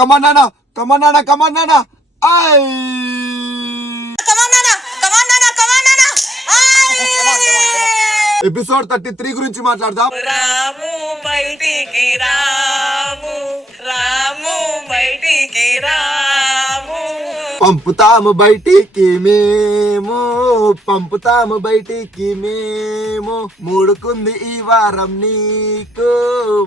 కమాండానా కమాండానా కమాండానా episode 33 గురించి మాట్లాడదాం. రాము బయటికి రాము, రాము బయటికి రాము, పంపుతాము బయటికి మేము, పంపుతాము బయటికి మేము. మూడుకుంది ఈ వారం నీకు,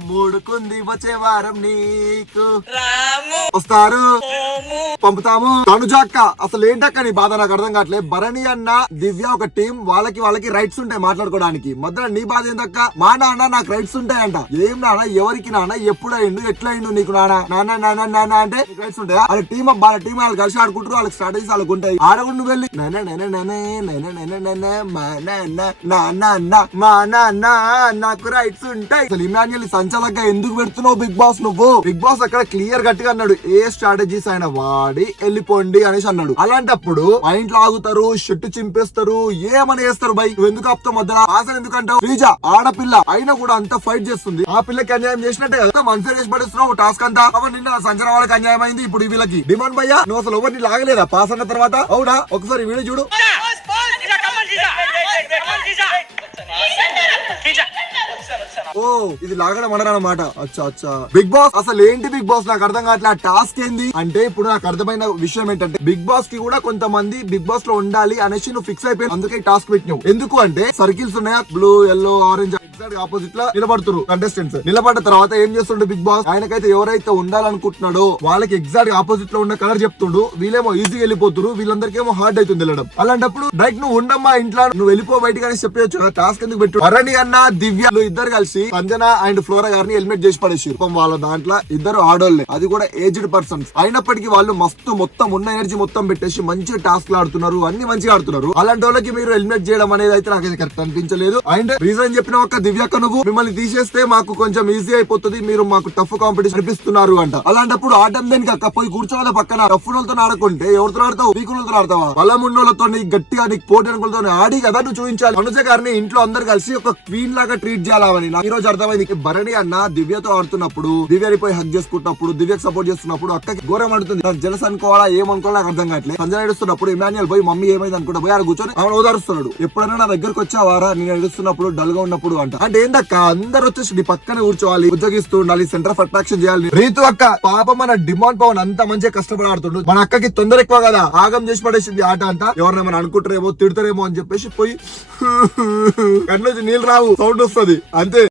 మూడుకుంది వచ్చే వారం నీకు. రాము వస్తారు ఓము పంపుతాము. తనుజాక్క అసలు ఏంటక్క నీ బాధ నాకు అర్థం కావట్లేదు. భరణి అన్న దివ్య ఒక టీం, వాళ్ళకి రైట్స్ ఉంటాయి మాట్లాడుకోవడానికి. మధ్యలో నీ బాధ ఏందక్క? మా నాన్న నాకు రైట్స్ ఉంటాయంట. ఏం నాన్న? ఎవరికి నాన్న? ఎప్పుడు అయిండు? ఎట్లా అయిండు నీకు నాన్న? నాన్న నాన్న నాన్న అంటే రైట్స్ ఉంటాయా? వాళ్ళ టీం వాళ్ళ టీం వాళ్ళు కలిసి ఆడుకుంటారు, వాళ్ళకి స్ట్రాటజీస్ వాళ్ళకు ఉంటాయి. ఆడకుండా నువ్వు వెళ్ళి నాన్న నాన్న నాన్న నాన్న నాన్న నాన్న మా నాన్న నాన్న అన్న మా నాన్న నాకు రైట్స్ ఉంటాయి. అసలు ఇమాన్యుల్ సంచలనంగా ఎందుకు పెడుతున్నావు బిగ్ బాస్ నువ్వు? బిగ్ బాస్ అక్కడ క్లియర్ గట్టిగా అన్నాడు, ఏ స్ట్రాటజీస్ అయినా వాడి వెళ్ళిపోండి అనేసి అన్నాడు. అలాంటప్పుడు మైండ్ లాగుతారు, షెట్టు చింపేస్తారు, ఏమని వేస్తారు బై. నువ్వు ఎందుకు ఆపుతావు మధ్యలో? ఆశలు ఎందుకంటావు? శ్రీజ ఆడపిల్ల అయినా కూడా అంత ఫైట్ చేస్తుంది. ఆ పిల్లకి అన్యాయం చేసినట్టే కదా మనసు చేసి పడిస్తున్నావు టాస్క్ అంతా. నిన్న సంచలనం వాళ్ళకి అన్యాయం అయింది, ఇప్పుడు వీళ్ళకి డిమాండ్ భయ్యా. నువ్వు అసలు ఎవరిని లాగలేదా పాస్ అన్న తర్వాత? అవునా? ఒకసారి వీడియో చూడు. ఓ ఇది లాగడం అనమాట. అచ్చా అచ్చా. బిగ్ బాస్ అసలు ఏంటి బిగ్ బాస్? నాకు అర్థం కావట్లే. ఆ టాస్క్ ఏంది అంటే ఇప్పుడు నాకు అర్థమైన విషయం ఏంటంటే బిగ్ బాస్ కి కూడా కొంతమంది బిగ్ బాస్ లో ఉండాలి అనేసి నువ్వు ఫిక్స్ అయిపోయి అందుకే టాస్క్ పెట్టినావు. ఎందుకు అంటే సర్కిల్స్ ఉన్నాయా, blue yellow orange exact opposite లా నిలబడుతున్నారు కంటెస్టెంట్స్. నిలబడ్డ తర్వాత ఏం చేస్తుండే బిగ్ బాస్? ఆయనకైతే ఎవరైతే ఉండాలనుకుంటున్నాడో వాళ్ళకి ఎగ్జాక్ట్ ఆపోజిట్ లో ఉన్న కలర్ చెప్తుండు. వీళ్ళేమో ఈజీగా వెళ్ళిపోతున్నారు, వీళ్ళందరికేమో హార్డ్ అవుతుంది వెళ్ళడం. అలాంటప్పుడు డైరెక్ట్ నువ్వు ఉండమ్మా ఇంట్లో, నువ్వు వెళ్ళిపో బయటికి అని చెప్పవచ్చు. టాస్క్ ఎందుకు పెట్టు? భరణి అన్న దివ్య ఇద్దరు కలిసి సంజన అండ్ ఫ్లోరా గారిని ఎలిమినేట్ చేసి పడేసారు. వాళ్ళ దాంట్లో ఇద్దరు ఆడోళ్లే, అది కూడా ఏజ్డ్ పర్సన్స్. అయినప్పటికీ వాళ్ళు మస్తు మొత్తం ఉన్న ఎనర్జీ మొత్తం పెట్టేసి మంచిగా టాస్క్ ఆడుతున్నారు, అన్ని మంచిగా ఆడుతున్నారు. అలాంటి వాళ్ళకి మీరు ఎలిమినేట్ చేయడం అనేది అయితే నాకు కరెక్ట్ అనిపించలేదు. అండ్ రీజన్ చెప్పిన ఒక దివ్యక్క, నువ్వు మిమ్మల్ని తీసేస్తే మాకు కొంచెం ఈజీ అయిపోతుంది, మీరు మాకు టఫ్ కాంపిటీషన్ అనిపిస్తున్నారు అంట. అలాంటప్పుడు ఆడడం దేనికి అక్క? పోయి కూర్చోవాలి పక్కన. రఫ్ నోళ్ళతో ఆడుకుంటే ఎవరితో ఆడతావు? వీకులతో ఆడతావా? బలమున్నోళ్ళతో నీకు గట్టిగా నీకు పోటీ అనుకులతో ఆడి కదా నువ్వు చూపించాలి. అనుజ గారిని ఇంట్లో అందరు కలిసి ఒక క్వీన్ లాగా ట్రీట్ చేయాలని నాకు ఈ రోజు అర్థమైంది. భరణి అన్న దివ్యతో ఆడుతున్నప్పుడు, దివ్యని పోయి హక్ చేసుకుంటున్నప్పుడు, దివ్యకు సపోర్ట్ చేస్తున్నప్పుడు అక్కకి ఘోరం ఆడుతుంది. జలస్ అనుకోవాలా ఏమనుకోవాలా నాకు అర్థం కావట్లేదు. సంజయ్ ఏడుస్తున్నప్పుడు ఇమాన్యుల్ పోయి మమ్మీ ఏమైంది అనుకుంటా పోయి ఆడ కూర్చొని ఆమె ఓదారుస్తున్నాడు. ఎప్పుడైనా నా దగ్గరకు వచ్చావారా నేను ఏడుస్తున్నప్పుడు, డల్ గా ఉన్నప్పుడు అంట. అంటే ఏందక్క అందరు వచ్చేసి నీ పక్కన కూర్చోవాలి, ఉద్యోగిస్తూ ఉండాలి, సెంటర్ ఆఫ్ అట్రాక్షన్ చేయాలి. రీతు అక్క పాప మన డిమాండ్ పవన్ అంత మంచిగా కష్టపడి ఆడుతుండు. మన అక్కకి తొందర ఎక్కువ కదా, ఆగం చేసి పడేసింది ఆట అంతా. ఎవరినేమో అనుకుంటారేమో, తిడతారేమో అని చెప్పేసి పోయి కళ్ళు నీళ్ళు రావు, సౌండ్ వస్తుంది అంతే.